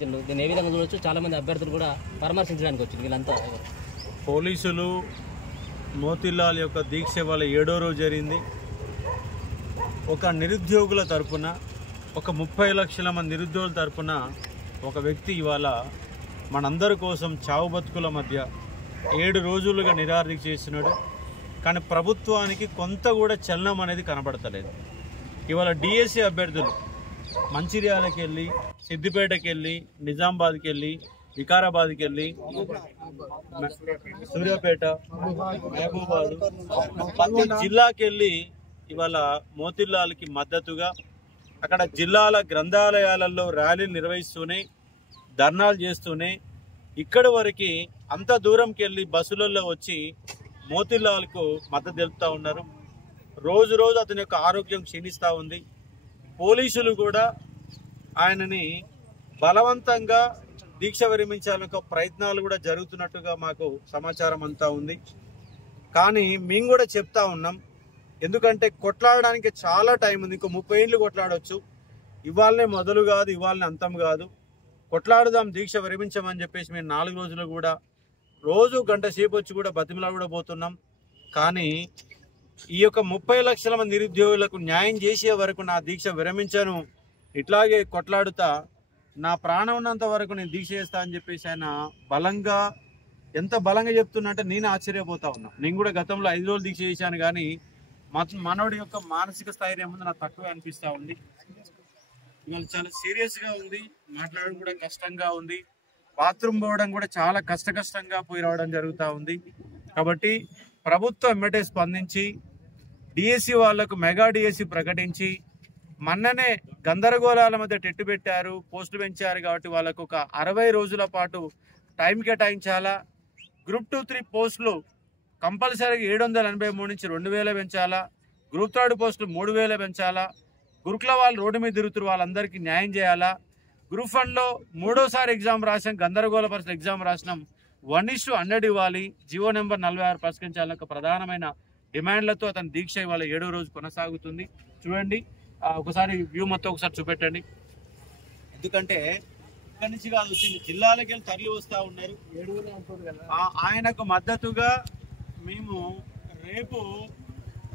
దీన్ని ఏ విధంగా చూడొచ్చు? చాలా మంది అభ్యర్థులు కూడా పరామర్శించడానికి వచ్చింది. వీళ్ళంతా పోలీసులు మోతిలాల్ యొక్క దీక్ష వాళ్ళ 7వ రోజు జరిగింది. ఒక నిరుద్యోగుల తరపున, ఒక 30 లక్షల మంది నిరుద్యోగుల తరపున ఒక వ్యక్తి ఇవాళ మనందరి కోసం చావు బతుకుల మధ్య 7 రోజులుగా నిరాదీక్ష చేస్తున్నాడు. కానీ ప్రభుత్వానికి కొంత కూడా చలనం అనేది కనబడతలేదు. ఇవాళ డిఎస్సి అభ్యర్థులు మంచిర్యాలకి వెళ్ళి, సిద్దిపేటకి వెళ్ళి, నిజామాబాద్కి వెళ్ళి, వికారాబాద్కి వెళ్ళి, సూర్యాపేట, మహబూబాద్, ప్రతి జిల్లాకి వెళ్ళి ఇవాళ మోతిలాల్కి మద్దతుగా అక్కడ జిల్లాల గ్రంథాలయాలలో ర్యాలీలు నిర్వహిస్తూనే, ధర్నాలు చేస్తూనే ఇక్కడి వరకు అంత దూరంకి వెళ్ళి బస్సులలో వచ్చి మోతిలాల్కు మద్దతు తెలుపుతూ ఉన్నారు. రోజు రోజు అతని యొక్క ఆరోగ్యం క్షీణిస్తూ ఉంది. పోలీసులు కూడా ఆయనని బలవంతంగా దీక్ష విరమించాలనే ప్రయత్నాలు కూడా జరుగుతున్నట్టుగా మాకు సమాచారం అంతా ఉంది. కానీ మేము కూడా చెప్తా ఉన్నాం, ఎందుకంటే కొట్లాడడానికి చాలా టైం ఉంది. ఇంకో 30 ఏళ్ళు కొట్లాడవచ్చు. ఇవాళనే మొదలు కాదు, ఇవాళనే అంతం కాదు. కొట్లాడుదాం, దీక్ష విరమించమని చెప్పేసి మేము 4 రోజులు కూడా రోజు గంట సేపు వచ్చి కూడా బతిమలా కూడా పోతున్నాం. కానీ ఈ యొక్క 30 లక్షల మంది నిరుద్యోగులకు న్యాయం చేసే వరకు నా దీక్ష విరమించను, ఇట్లాగే కొట్లాడుతా, నా ప్రాణం ఉన్నంత వరకు నేను దీక్ష చేస్తా అని చెప్పేసి ఆయన బలంగా, ఎంత బలంగా చెప్తున్నా అంటే నేను ఆశ్చర్యపోతా ఉన్నా. నేను కూడా గతంలో 5 రోజులు దీక్ష చేశాను, కానీ మనోడి యొక్క మానసిక స్థైర్యం ముందు నాకు తక్కువ అనిపిస్తూ ఉంది. ఇవాళ చాలా సీరియస్గా ఉంది, మాట్లాడడం కూడా కష్టంగా ఉంది, బాత్రూమ్ పోవడం కూడా చాలా కష్టంగా పోయి రావడం జరుగుతూ ఉంది. కాబట్టి ప్రభుత్వం ఎమ్మటే స్పందించి డిఎస్సి వాళ్లకు మెగా డిఎస్సి ప్రకటించి, మొన్ననే గందరగోళాల మధ్య టెట్టు పెట్టారు, పోస్టులు పెంచారు. కాబట్టి వాళ్ళకు ఒక 60 రోజుల పాటు టైం కేటాయించాలా. గ్రూప్ 2, 3 పోస్టులు కంపల్సరీగా 783 నుంచి 2000 పెంచాలా. గ్రూప్ 3 పోస్టులు 3000 పెంచాలా. గురుకుల వాళ్ళు రోడ్డు మీద తిరుగుతున్న వాళ్ళందరికీ న్యాయం చేయాలా. గ్రూప్ 1లో 3వ ఎగ్జామ్ రాసాం, గందరగోళ పరిస్థితి ఎగ్జామ్ రాసినాం, 1:100 ఇవ్వాలి. జీవో నెంబర్ 46 పరిష్కరించాలని ఒక ప్రధానమైన డిమాండ్లతో అతని దీక్ష ఇవాళ 7వ రోజు కొనసాగుతుంది. చూడండి, ఒకసారి వ్యూ మొత్తం ఒకసారి చూపెట్టండి. ఎందుకంటే ఇక్కడి నుంచి కాదు, వచ్చింది జిల్లాలకు వెళ్ళి తరలి వస్తూ ఉన్నారు. ఆయనకు మద్దతుగా మేము రేపు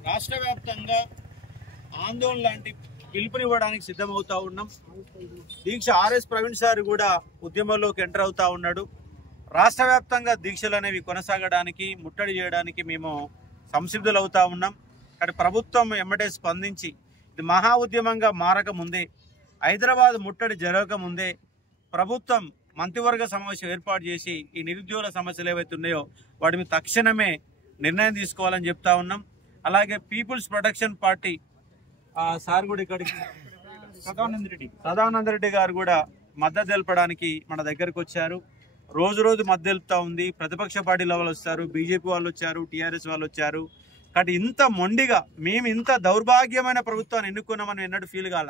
రాష్ట్ర వ్యాప్తంగా ఆందోళన లాంటి పిలుపునివ్వడానికి సిద్ధమవుతా ఉన్నాం. దీక్ష ఆర్ఎస్ ప్రవీణ్ సార్ కూడా ఉద్యమంలోకి ఎంటర్ అవుతా ఉన్నాడు. రాష్ట్ర వ్యాప్తంగా దీక్షలు అనేవి కొనసాగడానికి, ముట్టడి చేయడానికి మేము సంసిద్ధులు అవుతా ఉన్నాం. కానీ ప్రభుత్వం ఎమ్మటే స్పందించి, ఇది మహా ఉద్యమంగా మారకముందే, హైదరాబాద్ ముట్టడి జరగకముందే ప్రభుత్వం మంత్రివర్గ సమావేశం ఏర్పాటు చేసి ఈ నిరుద్యోగుల సమస్యలు ఏవైతే ఉన్నాయో వాటి మీద తక్షణమే నిర్ణయం తీసుకోవాలని చెప్తా ఉన్నాం. అలాగే పీపుల్స్ ప్రొటెక్షన్ పార్టీ సార్ కూడా ఇక్కడికి సదానంద రెడ్డి గారు కూడా మద్దతు తెలపడానికి మన దగ్గరకు వచ్చారు. రోజు మద్దతు తెలుపుతా ఉంది. ప్రతిపక్ష పార్టీల వాళ్ళు వస్తారు, బీజేపీ వాళ్ళు వచ్చారు, టీఆర్ఎస్ వాళ్ళు వచ్చారు. కాబట్టి ఇంత మొండిగా మేము ఇంత దౌర్భాగ్యమైన ప్రభుత్వాన్ని ఎన్నుకున్నామని ఎన్నడూ ఫీల్ కాల.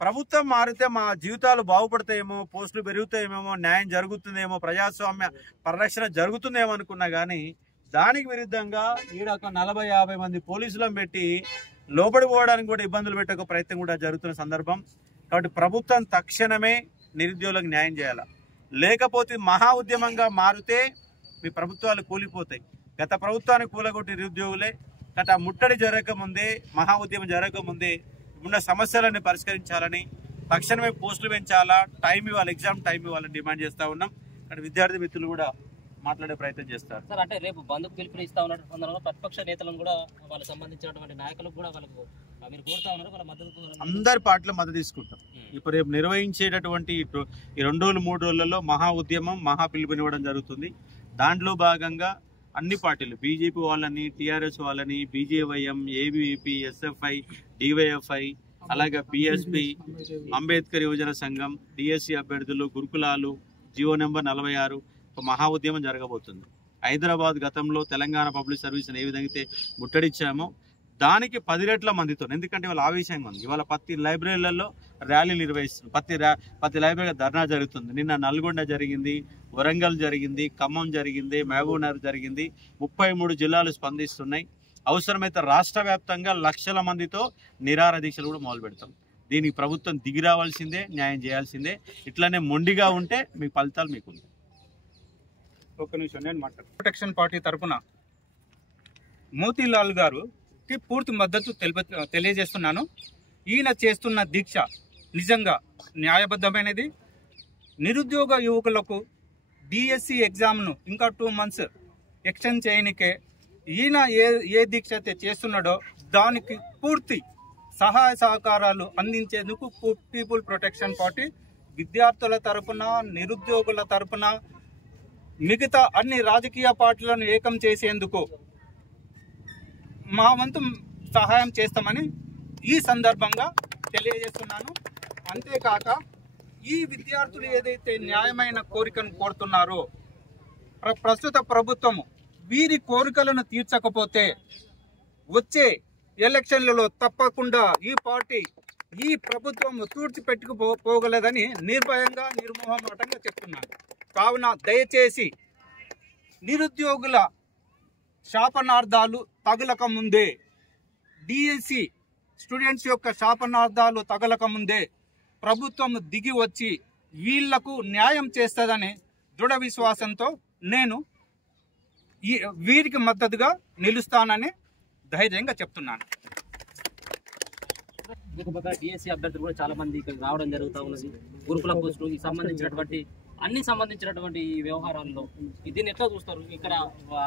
ప్రభుత్వం మారితే మా జీవితాలు బాగుపడతాయేమో, పోస్టులు పెరుగుతాయేమో, న్యాయం జరుగుతుందేమో, ప్రజాస్వామ్య పరిరక్షణ జరుగుతుందేమో అనుకున్నా. కానీ దానికి విరుద్ధంగా ఈడ ఒక 40-50 మంది పోలీసులను పెట్టి లోపడి పోవడానికి కూడా ఇబ్బందులు పెట్టే ఒక ప్రయత్నం కూడా జరుగుతున్న సందర్భం. కాబట్టి ప్రభుత్వం తక్షణమే నిరుద్యోగులకు న్యాయం చేయాలి. లేకపోతే మహా ఉద్యమంగా మారితే మీ ప్రభుత్వాలు కూలిపోతాయి. గత ప్రభుత్వాన్ని కూలగొట్టి నిరుద్యోగులే. గత ముట్టడి జరగకముందే, మహా ఉద్యమం జరగకముందే ఉన్న సమస్యలన్నీ పరిష్కరించాలని, తక్షణమే పోస్టులు పెంచాలా, టైం ఇవ్వాలి, ఎగ్జామ్ టైం ఇవ్వాలని డిమాండ్ చేస్తూ ఉన్నాం. కానీ విద్యార్థి మిత్రులు కూడా మాట్లాడే ప్రయత్నం చేస్తారు. సార్, అంటే రేపు బంధుకు పిలుపునిస్తా ఉన్నట్టు సందర్భంలో ప్రతిపక్ష నేతలను కూడా, వాళ్ళకి సంబంధించినటువంటి నాయకులకు కూడా వాళ్ళకు మీరు కోరుతా ఉన్నారు, వాళ్ళ మద్దతు అందరి పార్టీలో మద్దతు తీసుకుంటాం. ఇప్పుడు రేపు నిర్వహించేటటువంటి ఈ 2 రోజులు 3 రోజులలో మహా ఉద్యమం, మహా పిలుపునివ్వడం జరుగుతుంది. దాంట్లో భాగంగా అన్ని పార్టీలు, బీజేపీ వాళ్ళని, టీఆర్ఎస్ వాళ్ళని, బీజేవైఎం, ఏబీవీపీ, ఎస్ఎఫ్ఐ, డివైఎఫ్ఐ, అలాగే బీఎస్పీ, అంబేద్కర్ యువజన సంఘం, డిఎస్సి అభ్యర్థులు, గురుకులాలు, జీవో నెంబర్ 46 ఒక మహా ఉద్యమం జరగబోతుంది. హైదరాబాద్ గతంలో తెలంగాణ పబ్లిక్ సర్వీస్ని ఏ విధంగా అయితే ముట్టడిచ్చామో దానికి 10 రెట్ల మందితో, ఎందుకంటే ఇవాళ ఆవేశంగా ఉంది. ఇవాళ ప్రతి లైబ్రరీలలో ర్యాలీలు నిర్వహిస్తుంది, ప్రతి లైబ్రరీలో ధర్నా జరుగుతుంది. నిన్న నల్గొండ జరిగింది, వరంగల్ జరిగింది, ఖమ్మం జరిగింది, మహబూబ్నగర్ జరిగింది. 33 జిల్లాలు స్పందిస్తున్నాయి. అవసరమైతే రాష్ట్ర వ్యాప్తంగా లక్షల మందితో నిరాహార దీక్షలు కూడా మొదలు పెడతాం. దీనికి ప్రభుత్వం దిగి రావాల్సిందే, న్యాయం చేయాల్సిందే. ఇట్లానే మొండిగా ఉంటే మీ ఫలితాలు మీకు ఉంది. ఒక్క నిమిషం నేను ప్రొటెక్షన్ పార్టీ తరఫున మోతీలాల్ గారుకి పూర్తి మద్దతు తెలియజేస్తున్నాను. ఈయన చేస్తున్న దీక్ష నిజంగా న్యాయబద్ధమైనది. నిరుద్యోగ యువకులకు డిఎస్సి ఎగ్జామ్ను ఇంకా 2 months ఎక్స్టెండ్ చేయనికే ఈయన ఏ దీక్ష అయితే చేస్తున్నాడో దానికి పూర్తి సహాయ సహకారాలు అందించేందుకు పీపుల్ ప్రొటెక్షన్ పార్టీ విద్యార్థుల తరఫున, నిరుద్యోగుల తరఫున, మిగతా అన్ని రాజకీయ పార్టీలను ఏకం చేసేందుకు మా వంతు సహాయం చేస్తామని ఈ సందర్భంగా తెలియజేస్తున్నాను. అంతేకాక ఈ విద్యార్థులు ఏదైతే న్యాయమైన కోరికను కోరుతున్నారో ప్రస్తుత ప్రభుత్వము వీరి కోరికలను తీర్చకపోతే వచ్చే ఎలక్షన్లలో తప్పకుండా ఈ పార్టీ ఈ ప్రభుత్వం తుడిచిపెట్టుకుపోగలదని నిర్భయంగా నిర్మోహమాటంగా చెప్తున్నాను. కావున దయచేసి నిరుద్యోగుల శాపనార్థాలు తగలక ముందే, డిఎస్సి స్టూడెంట్స్ యొక్క శాపనార్థాలు తగలక ముందే ప్రభుత్వం దిగి వచ్చి వీళ్లకు న్యాయం చేస్తుందని దృఢ విశ్వాసంతో నేను వీరికి మద్దతుగా నిలుస్తానని ధైర్యంగా చెప్తున్నాను. డిఎస్సి అభ్యర్థులు కూడా చాలా మంది ఇక్కడ రావడం జరుగుతూ ఉన్నది. గురుకుల పోస్టులు ఈ సంబంధించినటువంటి ఈ వ్యవహారాల్లో దీన్ని ఎట్లా చూస్తారు? ఇక్కడ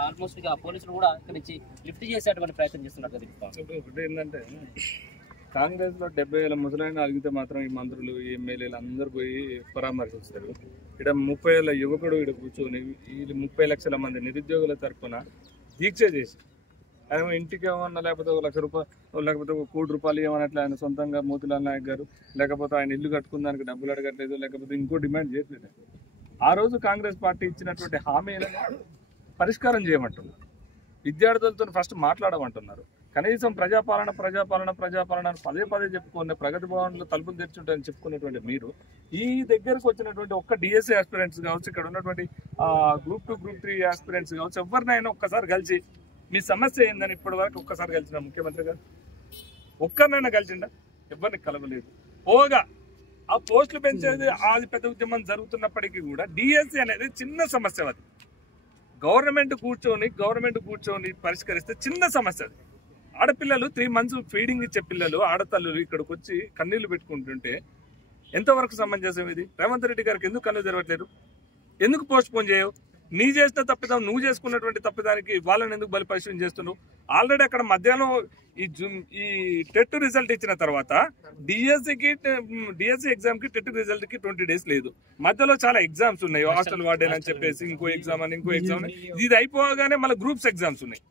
ఆల్మోస్ట్ గా పోలీసులు కూడా ఇక్కడ నుంచి లిఫ్ట్ చేసేటువంటి ప్రయత్నం చేస్తున్నట్టు తెలుస్తాం. ఒకటి ఏంటంటే కాంగ్రెస్ లో 70,000 ముసలాయన అడిగితే మాత్రం ఈ మంత్రులు, ఈ ఎమ్మెల్యేలు అందరు పోయి పరామర్శిస్తారు. ఇక్కడ 30,000 యువకుడు ఇక్కడ కూర్చొని ఈ 30 లక్షల మంది నిరుద్యోగుల తరఫున దీక్ష చేసి ఆయన ఇంటికి ఏమన్నా లేకపోతే 1 లక్ష రూపాయలు లేకపోతే 1 కోటి రూపాయలు ఏమన్నట్లు ఆయన సొంతంగా మోతీలాల్ నాయక్ గారు, లేకపోతే ఆయన ఇల్లు కట్టుకున్న దానికి డబ్బులు అడగట్లేదు, లేకపోతే ఇంకో డిమాండ్ చేయట్లేదు. ఆ రోజు కాంగ్రెస్ పార్టీ ఇచ్చినటువంటి హామీలను పరిష్కారం చేయమంటున్నారు. విద్యార్థులతో ఫస్ట్ మాట్లాడమంటున్నారు. కనీసం ప్రజాపాలన పదే చెప్పుకునే ప్రగతి భవన్లో తలుపులు తెచ్చుంటాయని చెప్పుకునేటువంటి మీరు ఈ దగ్గరకు వచ్చినటువంటి ఒక్క డిఎస్సీ ఆస్పిరెంట్స్ కావచ్చు, ఇక్కడ ఉన్నటువంటి గ్రూప్ 2, గ్రూప్ 3 ఆస్పిరెంట్స్ కావచ్చు, ఎవరినైనా ఒక్కసారి కలిసి మీ సమస్య ఏందని ఇప్పటి వరకు ఒక్కసారి కలిసిన ముఖ్యమంత్రి గారు ఒక్కరినైనా కలిసిండా? ఎవరిని కలవలేదు. పోగా ఆ పోస్టులు పెంచేది అది పెద్ద ఉద్యమం జరుగుతున్నప్పటికీ కూడా డిఎస్సీ అనేది చిన్న సమస్య. అది గవర్నమెంట్ కూర్చొని పరిష్కరిస్తే చిన్న సమస్య. అది ఆడపిల్లలు 3 months ఫీడింగ్ ఇచ్చే పిల్లలు, ఆడతల్లులు ఇక్కడికి వచ్చి కన్నీళ్లు పెట్టుకుంటుంటే ఎంతవరకు సమంజసం ఇది? రేవంత్ రెడ్డి గారికి ఎందుకు కన్ను తెరవట్లేదు? ఎందుకు పోస్ట్ పోన్ చేయవు? నీ చేసిన తప్పిదం, నువ్వు చేసుకున్నటువంటి తప్పిదానికి వాళ్ళని ఎందుకు బలి పరిశీలన చేస్తున్నావు? ఆల్రెడీ అక్కడ మధ్యాహ్నం ఈ టెట్ రిజల్ట్ ఇచ్చిన తర్వాత డిఎస్సి ఎగ్జామ్ కి టెట్ రిజల్ట్ కి 20 days లేదు. మధ్యలో చాలా ఎగ్జామ్స్ ఉన్నాయి. హాస్టల్ వార్డెన్ అని చెప్పేసి ఇంకో ఎగ్జామ్ అని ఇంకో ఎగ్జామ్. ఇది అయిపోగానే మళ్ళీ గ్రూప్స్ ఎగ్జామ్స్ ఉన్నాయి.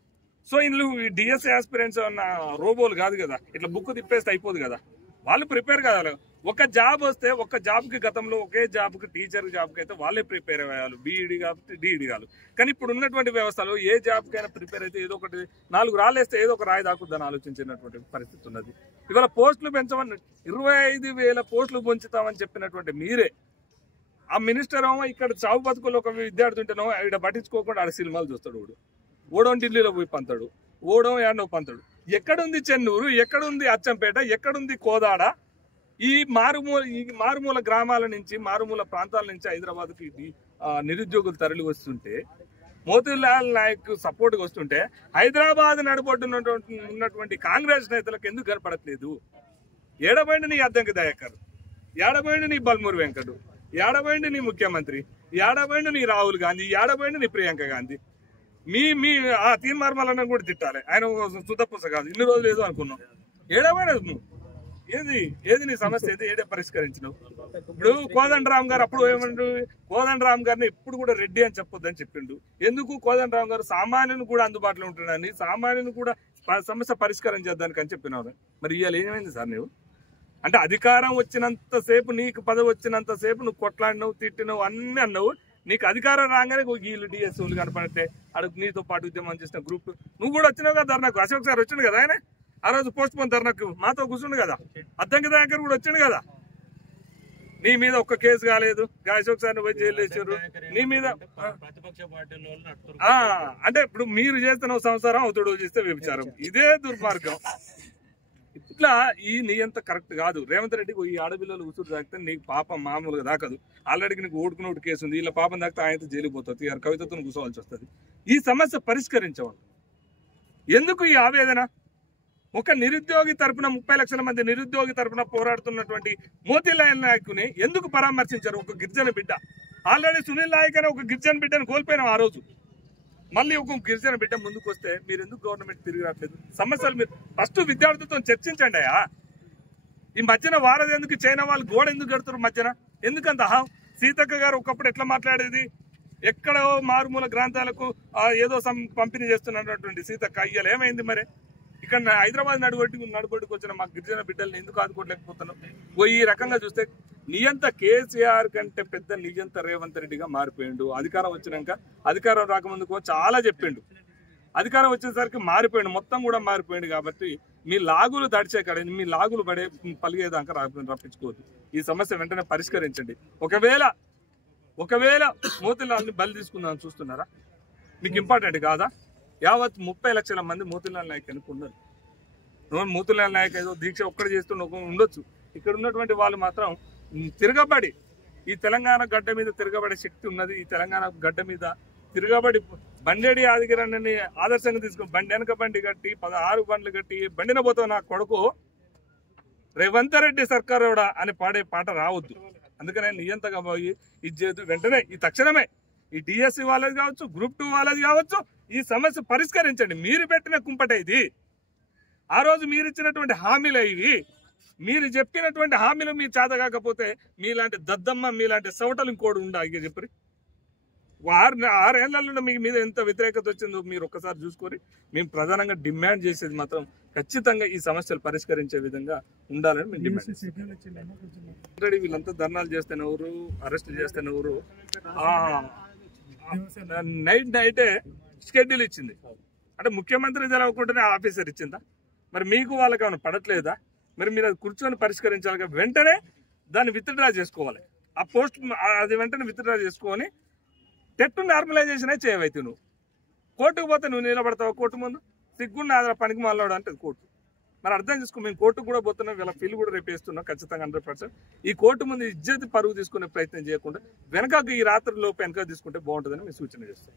సో ఇందులో డిఎస్సి ఆస్పిరెంట్స్ అన్న రోబోలు కాదు కదా, ఇట్లా బుక్ తిప్పేస్తే అయిపోదు కదా. వాళ్ళు ప్రిపేర్ కావాలి. ఒక జాబ్ వస్తే ఒక జాబ్కి గతంలో ఒకే జాబ్కి టీచర్ జాబ్కి అయితే వాళ్ళే ప్రిపేర్ అయ్యాలి, బీఈడి కాబట్టి డిఈడి కాదు. కానీ ఇప్పుడు ఉన్నటువంటి వ్యవస్థలో ఏ జాబ్కైనా ప్రిపేర్ అయితే ఏదో ఒకటి 4 రాళ్ళేస్తే ఏదో ఒక రాయి దాకుద్దని ఆలోచించినటువంటి పరిస్థితి ఉన్నది. ఇవాళ పోస్టులు పెంచమని 25,000 పోస్టులు పెంచుతామని చెప్పినటువంటి మీరే ఆ మినిస్టర్ ఏమో ఇక్కడ చావు బతుకులు ఒక విద్యార్థి ఉంటేనో ఇక్కడ పట్టించుకోకుండా ఆడ సినిమాలు చూస్తాడు. ఓడోం ఢిల్లీలో పోయి పంతాడు, ఓడోం యాడో పంతాడు. ఎక్కడుంది చెన్నూరు, ఎక్కడుంది అచ్చంపేట, ఎక్కడుంది కోదాడ? ఈ మారుమూల గ్రామాల నుంచి, మారుమూల ప్రాంతాల నుంచి హైదరాబాద్కి నిరుద్యోగులు తరలి వస్తుంటే, మోతీలాల్ నాయక్ సపోర్ట్గా వస్తుంటే హైదరాబాద్ నడుబొడ్డున్నటువంటి కాంగ్రెస్ నేతలకు ఎందుకు కనపడట్లేదు? ఏడబోయింది నీ అద్దంకి దయాకర్, ఏడబోయింది నీ బల్మూరు వెంకటు, ఏడబోయింది నీ ముఖ్యమంత్రి, ఏడబోయింది నీ రాహుల్ గాంధీ, ఏడబోయింది నీ ప్రియాంక గాంధీ. మీ ఆ తీర్మార్మలన్న కూడా తిట్టాలి. ఆయన సుతపుస కాదు, ఇన్ని రోజులు ఏదో అనుకున్నాం. ఏడబోయినది నువ్వు ఏది నీ సమస్య ఏది? ఏడే పరిష్కరించినావు? ఇప్పుడు కోదండరామ్ గారు అప్పుడు ఏమంటారు? కోదండరామ్ గారిని ఎప్పుడు కూడా రెడ్డి అని చెప్పొద్దని చెప్పిండు. ఎందుకు? కోదండరామ్ గారు సామాన్యుని కూడా అందుబాటులో ఉంటున్నాడని, సామాన్యుని కూడా సమస్య పరిష్కారం చేద్దానికి అని చెప్పినావు. మరి ఇవాళ ఏమైంది సార్? నువ్వు అంటే అధికారం వచ్చినంతసేపు, నీకు పదవి వచ్చినంతసేపు నువ్వు కొట్లాడినావు, తిట్టినావు, అన్ని అన్నావు. నీకు అధికారం రాగానే వీళ్ళు డిఎస్ఓలు కనపడితే అడుగు నీతో పాటు ఉద్యమం చేసిన గ్రూప్ నువ్వు కూడా వచ్చినావు కదా ధర్నాకు. అశోక్ సార్ వచ్చిండు కదా, ఆయన ఆ రోజు పోస్ట్ పోన్ ధర్నాకు మాతో కూర్చుండు కదా. అద్దంకి దగ్గర కూడా వచ్చిండు కదా. నీ మీద ఒక్క కేసు కాలేదు, అశోక్ సార్ పోయి జైలు వేసారు నీ మీద. అంటే ఇప్పుడు మీరు చేస్తున్న సంసారం అవుతుడు చేస్తే వ్యభిచారం, ఇదే దుర్మార్గం. ఇట్లా ఈ నియంత కరెక్ట్ కాదు. రేవంత్ రెడ్డికి ఈ ఆడపిల్లలు ఉసురు తాకితే నీకు పాపం మామూలుగా దాకదు. ఆల్రెడీ నీకు ఓటుకున్నోటు కేసు ఉంది, ఇలా పాపం తాకితే ఆయనతో జైలుకి పోతుంది, కవితతో కూర్చోవాల్సి వస్తుంది. ఈ సమస్య పరిష్కరించవాలి. ఎందుకు ఈ ఆవేదన? ఒక నిరుద్యోగి తరపున 30 లక్షల మంది నిరుద్యోగి తరపున పోరాడుతున్నటువంటి మోతీలాల్ నాయకుని ఎందుకు పరామర్శించారు? ఒక గిరిజన బిడ్డ, ఆల్రెడీ సునీల్ నాయక్ అనే ఒక గిరిజన బిడ్డను కోల్పోయినాం ఆ రోజు. మళ్ళీ ఒక గిరిజన బిడ్డ ముందుకు వస్తే మీరు ఎందుకు గవర్నమెంట్ తిరిగి రావట్లేదు? సమస్యలు మీరు ఫస్ట్ విద్యార్థులతో చర్చించండి. ఈ మధ్యన వారది ఎందుకు, చైనా వాళ్ళు గోడ ఎందుకు కడుతున్నారు మధ్యన? ఎందుకంత సీతక్క గారు ఒకప్పుడు ఎట్లా మాట్లాడేది, ఎక్కడో మారుమూల గ్రాంతాలకు ఏదో పంపిణీ చేస్తున్నటువంటి సీతక్క ఇయ్యాలి ఏమైంది? మరి ఇక్కడ హైదరాబాద్ నడుబొట్టుకు వచ్చిన మా గిరిజన బిడ్డల్ని ఎందుకు ఆదుకోలేకపోతున్నాం? ఈ రకంగా చూస్తే నియంత కేసీఆర్ కంటే పెద్ద నియంత రేవంత్ రెడ్డిగా మారిపోయిండు. అధికారం వచ్చినాక, అధికారం రాకముందుకు చాలా చెప్పిండు, అధికారం వచ్చేసరికి మారిపోయిండు, మొత్తం కూడా మారిపోయిండు. కాబట్టి మీ లాగులు దడిచే కాడ మీ లాగులు పడే పలిగేదాకా రప్పించుకోవద్దు. ఈ సమస్య వెంటనే పరిష్కరించండి. ఒకవేళ మోతీలాల్ని బలి తీసుకుందామని చూస్తున్నారా? మీకు ఇంపార్టెంట్ కాదా? యావత్ 30 లక్షల మంది మోతీలాల్ నాయక్ అనుకున్నారు. మోతీలాల్ నాయక్ ఏదో దీక్ష ఒక్కటి చేస్తున్న ఉండొచ్చు. ఇక్కడ ఉన్నటువంటి వాళ్ళు మాత్రం తిరగబడి, ఈ తెలంగాణ గడ్డ మీద తిరగబడే శక్తి ఉన్నది. ఈ తెలంగాణ గడ్డ మీద తిరగబడి బండేడి ఆదిగిరణ్ణి ఆదర్శంగా తీసుకుని వెనక బండి కట్టి 16 బండ్లు కట్టి బండిన పోతావు నా కొడుకు రేవంత్ రెడ్డి సర్కారు అని పాడే పాట రావద్దు. అందుకనే నియంతగా పోయి ఇది చేయదు. వెంటనే ఈ తక్షణమే ఈ డిఎస్సి వాళ్ళది కావచ్చు, గ్రూప్ 2 వాళ్ళది కావచ్చు, ఈ సమస్య పరిష్కరించండి. మీరు పెట్టిన కుంపటే ఇది. ఆ రోజు మీరు ఇచ్చినటువంటి హామీలు ఇవి. మీరు చెప్పినటువంటి హామీలు మీరు చేత కాకపోతే మీలాంటి దద్దమ్మ, మీలాంటి సవటలు ఇంకోటి ఉండా ఇక చెప్పరి. 6 ఏళ్లలో మీ మీద ఎంత వ్యతిరేకత వచ్చిందో మీరు ఒక్కసారి చూసుకొని, మేము ప్రధానంగా డిమాండ్ చేసేది మాత్రం ఖచ్చితంగా ఈ సమస్యలు పరిష్కరించే విధంగా ఉండాలని మేము డిమాండ్ చేస్తాం. ఆల్రెడీ వీళ్ళంతా ధర్నాలు చేస్తేనెవరు, అరెస్ట్ చేస్తేనెవరు, నైటే షెడ్యూల్ ఇచ్చింది. అంటే ముఖ్యమంత్రి తెలవకుండానే ఆఫీసర్ ఇచ్చిందా? మరి మీకు వాళ్ళకి ఏమైనా పడట్లేదా? మరి మీరు అది కూర్చొని పరిష్కరించాలి. వెంటనే దాన్ని విత్డ్రా చేసుకోవాలి. ఆ పోస్ట్ అది వెంటనే విత్డ్రా చేసుకొని టెట్ నార్మలైజేషన్ చేయవైతే నువ్వు కోర్టుకు పోతే నువ్వు నిలబడతావు. కోర్టు ముందు సిగ్గున్న పనికి మాట్లాడు అంటే కోర్టు. మరి అర్థం చేసుకో, మేము కోర్టుకు కూడా పోతున్నాం, వీళ్ళ ఫీల్ కూడా రేపు వేస్తున్నాం ఖచ్చితంగా 100%. ఈ కోర్టు ముందు ఇజ్జత్ పరుగు తీసుకునే ప్రయత్నం చేయకుండా వెనక ఈ రాత్రి లోపు వెనక తీసుకుంటే బాగుంటుందని మేము సూచన చేస్తాం.